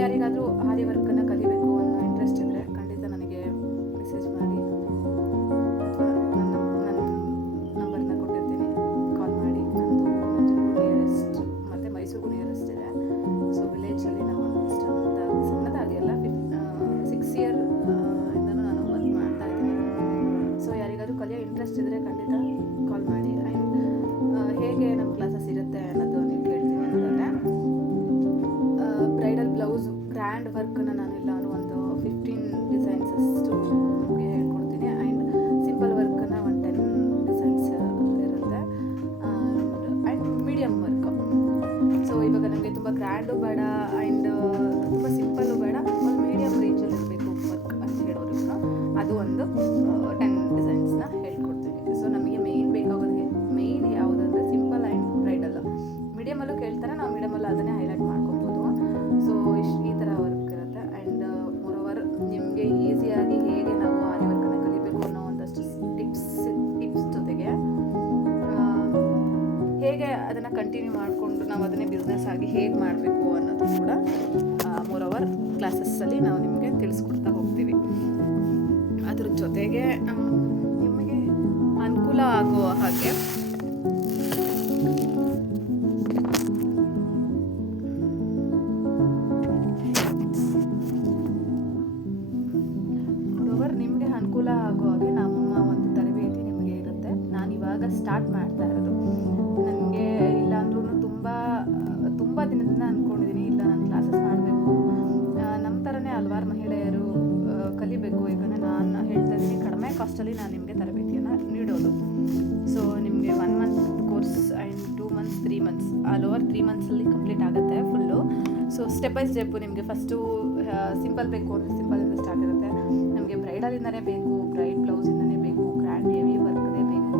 ಯಾರಿಗಾದರೂ ಆರಿ ವರ್ಕನ್ನು ಕಲಿಬೇಕು ಅನ್ನೋ ಇಂಟ್ರೆಸ್ಟ್ ಇದ್ದರೆ ಖಂಡಿತ ನನಗೆ ಮೆಸೇಜ್ ಮಾಡಿ. ನನ್ನ ನಂಬರ್ನ ಕೊಟ್ಟಿರ್ತೀನಿ, ಕಾಲ್ ಮಾಡಿ. ನಂದು ನಂಜನಗೂಡು ನಿಯರೆಸ್ಟ್ ಮತ್ತು ಮೈಸೂರಿಗೂ ನಿಯರೆಸ್ಟ್ ಇದೆ. ಸೊ ವಿಲೇಜಲ್ಲಿ ನಾವು ಸಣ್ಣದಾಗಿ ಎಲ್ಲ 6 ಇಯರ್ ಇಂದನೂ ನಾನು ವರ್ಕ್ ಮಾಡ್ತಾ ಇದ್ದೀನಿ. ಸೊ ಯಾರಿಗಾದರೂ ಕಲಿಯೋ ಇಂಟ್ರೆಸ್ಟ್ ಇದ್ದರೆ ಖಂಡಿತ ಕಾಲ್ ಮಾಡಿ. ಆ್ಯಂಡ್ ಹೇಗೆ ನಮ್ಮ ಕ್ಲಾಸಸ್ ಇರುತ್ತೆ ಅನ್ನೋದು ನೀವು ಕೇಳ್ತೀನಿ ಅನ್ನೋದಾದರೆ, ಬ್ರೈಡಲ್ ಬ್ಲೌಸು ಗ್ರ್ಯಾಂಡ್ ವರ್ಕನ್ನು ನಾನೆಲ್ಲಾನು ಒಂದು 15 ಡಿಸೈನ್ಸ್ ಅಷ್ಟು ನಿಮಗೆ ಹೇಳ್ಕೊಡ್ತೀನಿ. ಆ್ಯಂಡ್ ಸಿಂಪಲ್ ವರ್ಕನ್ನು ಒಂದು 10 ಡಿಸೈನ್ಸ್ ಇರುತ್ತೆ. And medium work. ಸೊ ಇವಾಗ ನನಗೆ ತುಂಬ ಗ್ರ್ಯಾಂಡು ಬೇಡ ಆ್ಯಂಡ್ ತುಂಬ ಸಿಂಪಲ್ಲು ಬೇಡ, ಒಂದು ಮೀಡಿಯಮ್ ರೇಂಜಲ್ಲಿ ಇರಬೇಕು ವರ್ಕ್ ಅಂತ ಹೇಳೋರು, ಅದು ಒಂದು 10 ಡಿಸೈನ್ಸ್ನ ಹೇಳ್ಕೊಡ್ತೀನಿ. ಸೊ ನಮಗೆ ಮೇಯ್ನ್ ಯಾವುದಂದರೆ ಸಿಂಪಲ್ ಆ್ಯಂಡ್ ಬ್ರೈಡಲ್. ಮೀಡಿಯಮಲ್ಲೂ ಕೇಳ್ತಾರೆ, ನಾವು ಮೀಡಿಯಮಲ್ಲಿ ಅದನ್ನೇ ಹೈಲೈಟ್ ಮಾಡ್ಕೊಬೋದು. ಸೊ ಈ ಥರ ವರ್ಕ್ ಇರುತ್ತೆ. ಆ್ಯಂಡ್ ಮೋರೋವರ್ ನಿಮಗೆ ಈಸಿಯಾಗಿ ಹೇಗೆ ನಾವು ಆರಿ ವರ್ಕನ್ನು ಕಲಿಬೇಕು ಅನ್ನೋ ಒಂದಷ್ಟು ಟಿಪ್ಸ್ ಜೊತೆಗೆ ಹೇಗೆ ಅದನ್ನು ಕಂಟಿನ್ಯೂ ಮಾಡಿಕೊಂಡು ನಾವು ಅದನ್ನೇ ಬಿಸ್ನೆಸ್ ಆಗಿ ಹೇಗೆ ಮಾಡಬೇಕು ಅನ್ನೋದು ಕೂಡ ಮೋರೋವರ್ ಕ್ಲಾಸಸ್ಸಲ್ಲಿ ನಾವು ನಿಮಗೆ ತಿಳಿಸ್ಕೊಡ್ತಾ ಹೋಗ್ತೀವಿ. ಅದ್ರ ಜೊತೆಗೆ ನಿಮಗೆ ಅನುಕೂಲ ಆಗುವ ಹಾಗೆ ಅನುಕೂಲ ಆಗೋ ಹಾಗೆ ನಮ್ಮ ಒಂದು ತರಬೇತಿ ನಿಮಗೆ ಇರುತ್ತೆ. ನಾನು ಇವಾಗ ಸ್ಟಾರ್ಟ್ ಮಾಡ್ತಾ ಇರೋದು. ನನಗೆ ಇಲ್ಲ ಅಂದ್ರೂ ತುಂಬ ದಿನದಿಂದ ಅಂದ್ಕೊಂಡಿದ್ದೀನಿ, ಇಲ್ಲ ನಾನು ಕ್ಲಾಸಸ್ ಮಾಡಬೇಕು, ನಮ್ಮ ಥರನೇ ಹಲವಾರು ಮಹಿಳೆಯರು ಕಲಿಬೇಕು. ಯಾಕಂದರೆ ನಾನು ಹೇಳ್ತಾ ಇದ್ದೀನಿ, ಕಡಿಮೆ ಕಾಸ್ಟಲ್ಲಿ ನಾನು ನಿಮಗೆ ತರಬೇತಿಯನ್ನು ನೀಡೋದು. ಸೊ ನಿಮಗೆ 1 month course and 2 months 3 months all over 3 ಮಂತ್ಸಲ್ಲಿ ಕಂಪ್ಲೀಟ್ ಆಗುತ್ತೆ full. So step by step ನಿಮಗೆ ಫಸ್ಟು ಸಿಂಪಲ್ ಬೇಕು ಅಂದರೆ ಸಿಂಪಲಿಂದ ಸ್ಟಾರ್ಟ್ ಇರುತ್ತೆ. ನಮಗೆ ಬ್ರೈಡಲಿಂದನೇ ಬೇಕು, ಬ್ರೈಡ್ ಬ್ಲೌಸಿಂದನೇ ಬೇಕು, ಗ್ರ್ಯಾಂಡ್ ಹೆವಿ ವರ್ಕ್ದೇ ಬೇಕು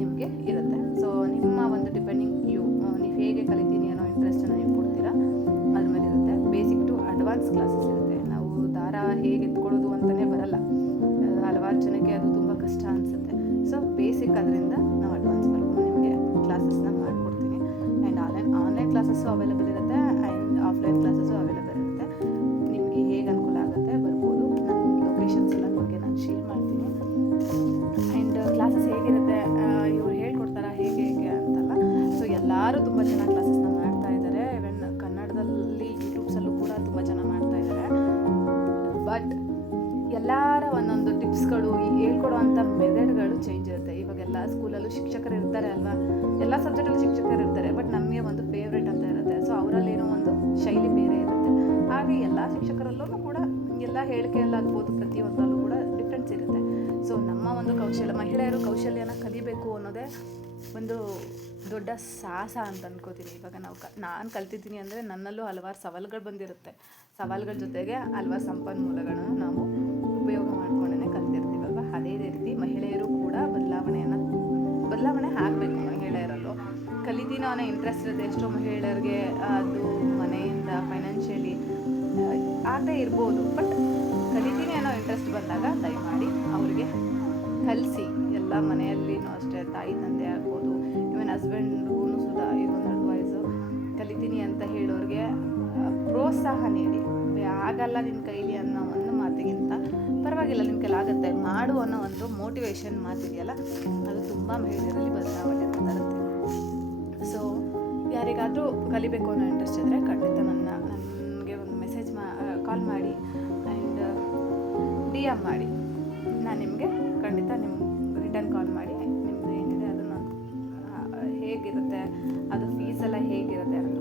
ನಿಮಗೆ ಇರುತ್ತೆ. ಸೊ ನಿಮ್ಮ ಒಂದು ಡಿಪೆಂಡಿಂಗ್ ನೀವು ಹೇಗೆ ಕಲಿತೀನಿ ಅನ್ನೋ ಇಂಟ್ರೆಸ್ಟನ್ನು ನೀವು ಕೊಡ್ತೀರಾ ಅದ್ರ ಮೇಲೆ ಇರುತ್ತೆ. ಬೇಸಿಕ್ ಟು ಅಡ್ವಾನ್ಸ್ ಕ್ಲಾಸಸ್ ಇರುತ್ತೆ. ನಾವು ದಾರ ಹೇಗೆ ಎತ್ಕೊಳ್ಳೋದು ಅಂತಲೇ ಬರಲ್ಲ, ಹಲವಾರು ಜನಕ್ಕೆ ಅದು ತುಂಬ ಕಷ್ಟ ಅನಿಸುತ್ತೆ. ಸೊ ಬೇಸಿಕ್ ಅದರಿಂದ ನಾವು ಅಡ್ವಾನ್ಸ್ವರೆಗೂ ನಿಮಗೆ ಕ್ಲಾಸಸ್ನ ಮಾಡಿಕೊಡ್ತೀನಿ. ಆ್ಯಂಡ್ ಆನ್ಲೈನ್ ಕ್ಲಾಸಸ್ಸು ಅವೈಲೇಬಲ್ ಇರುತ್ತೆ ಆ್ಯಂಡ್ ಆಫ್ಲೈನ್ ಕ್ಲಾಸಸ್ಸು ಅವೈಲೇಬಲ್ ಇರುತ್ತೆ. ನಿಮಗೆ ಹೇಗೆ ಅನುಕೂಲ ಆಗುತ್ತೆ ಬರ್ಬೋದು. ನನ್ನ ಲೊಕೇಶನ್ಸ್ ಎಲ್ಲ ನಿಮಗೆ ನಾನು ಶೇರ್ ಮಾಡ್ತೀನಿ. ಆ್ಯಂಡ್ ಕ್ಲಾಸಸ್ ಹೇಗಿರುತ್ತೆ, ಇವ್ರು ಹೇಳ್ಕೊಡ್ತಾರಾ ಹೇಗೆ ಅಂತಲ್ಲ. ಸೊ ಎಲ್ಲರೂ ತುಂಬ ಚೆನ್ನಾಗಿ ಕ್ಲಾಸಸ್ನ ಮಾಡ್ತಾ ಇದ್ದಾರೆ. ಇವನ್ ಕನ್ನಡದಲ್ಲಿ ಯೂಟ್ಯೂಬ್ಸಲ್ಲೂ ಕೂಡ ತುಂಬ ಚೆನ್ನಾಗಿ ಮಾಡ್ತಾ ಇದ್ದಾರೆ. ಬಟ್ ಎಲ್ಲರ ಒಂದೊಂದು ಟಿಪ್ಸ್ಗಳು, ಹೇಳ್ಕೊಡುವಂಥ ಮೆಥಡ್ಗಳು ಚೇಂಜ್ ಇರುತ್ತೆ. ಇವಾಗೆಲ್ಲ ಸ್ಕೂಲಲ್ಲೂ ಶಿಕ್ಷಕರು ಇರ್ತಾರೆ ಅಲ್ವಾ, ಎಲ್ಲ ಸಬ್ಜೆಕ್ಟಲ್ಲೂ ಶಿಕ್ಷಕರು ಇರ್ತಾರೆ. ಬಟ್ ನಮಗೆ ಒಂದು ಫೇವ್ರೇಟ್ ಅಂತ ಇರುತ್ತೆ. ಸೊ ಅವರಲ್ಲೇನೋ ಒಂದು ಶೈಲಿ ಬೇರೆ ಇರುತ್ತೆ. ಹಾಗೆ ಎಲ್ಲ ಶಿಕ್ಷಕರಲ್ಲೂ ಕೂಡ ಎಲ್ಲ ಹೇಳಿಕೆಯಲ್ಲಾಗ್ಬೋದು, ಪ್ರತಿಯೊಂದರಲ್ಲೂ ಕೂಡ ಡಿಫ್ರೆನ್ಸ್ ಇರುತ್ತೆ. ಸೊ ನಮ್ಮ ಒಂದು ಮಹಿಳೆಯರು ಕೌಶಲ್ಯನ ಕಲಿಬೇಕು ಅನ್ನೋದೇ ಒಂದು ದೊಡ್ಡ ಸಾಹಸ ಅಂತ ಅನ್ಕೋತೀನಿ. ಇವಾಗ ನಾನು ಕಲ್ತಿದ್ದೀನಿ ಅಂದರೆ ನನ್ನಲ್ಲೂ ಹಲವಾರು ಸವಾಲುಗಳು ಬಂದಿರುತ್ತೆ. ಸವಾಲುಗಳ ಜೊತೆಗೆ ಹಲವಾರು ಸಂಪನ್ಮೂಲಗಳನ್ನು ನಾವು ಉಪಯೋಗ ಮಾಡ್ಕೊಂಡೇ ಕಲ್ತಿರ್ತೀವಲ್ವ. ಅದೇ ರೀತಿ ಮಹಿಳೆಯರು ಕೂಡ ಬದಲಾವಣೆ ಆಗಬೇಕು. ಮಹಿಳೆಯರಲ್ಲೂ ಕಲಿತೀನೋ ಅನ್ನೋ ಇಂಟ್ರೆಸ್ಟ್ ಇರುತ್ತೆ. ಎಷ್ಟೋ ಮಹಿಳೆಯರಿಗೆ ಅದು ಮನೆಯಿಂದ ಫೈನಾನ್ಷಿಯಲಿ ಆಗದೆ ಇರ್ಬೋದು. ಬಟ್ ಕಲಿತೀನಿ ಅನ್ನೋ ಇಂಟ್ರೆಸ್ಟ್ ಬಂದಾಗ ದಯಮಾಡಿ ಅವರಿಗೆ ಕಲಿಸಿ. ಎಲ್ಲ ಮನೆಯಲ್ಲಿನೂ ಅಷ್ಟೇ, ತಾಯಿ ತಂದೆ ಆಗ್ಬೋದು, ಇವನ್ ಹಸ್ಬೆಂಡ್ಗೂ ಸುಧಾ ಇದೊಂದು ಅಡ್ವೈಸು, ಕಲಿತೀನಿ ಅಂತ ಹೇಳೋರಿಗೆ ಪ್ರೋತ್ಸಾಹ ನೀಡಿ. ಆಗಲ್ಲ ನಿನ್ನ ಕೈಲಿ ಅನ್ನೋ ಒಂದು ಮಾತಿಗಿಂತ ಪರವಾಗಿಲ್ಲ ನಿನ್ನ ಕೈಲಿ ಆಗುತ್ತೆ ಮಾಡು ಅನ್ನೋ ಒಂದು ಮೋಟಿವೇಶನ್ ಮಾತಿದೆಯಲ್ಲ, ಅದು ತುಂಬ ಮಹಿಳೆಯರಲ್ಲಿ ಬದಲಾವಣೆ ತರುತ್ತೆ. ಸೊ ಯಾರಿಗಾದರೂ ಕಲಿಬೇಕು ಅನ್ನೋ ಇಂಟ್ರೆಸ್ಟ್ ಇದ್ದರೆ ಖಂಡಿತ ನನಗೆ ಒಂದು ಮೆಸೇಜ್ ಕಾಲ್ ಮಾಡಿ ಆ್ಯಂಡ್ DM ಮಾಡಿ. ನಾನು ನಿಮಗೆ ಖಂಡಿತ ರಿಟರ್ನ್ ಕಾಲ್ ಮಾಡಿ ನಿಮ್ಮದು ಏನಿದೆ ಅದನ್ನು ಹೇಗಿರುತ್ತೆ, ಅದು ಫೀಸೆಲ್ಲ ಹೇಗಿರುತ್ತೆ ಅನ್ನೋದ್ರ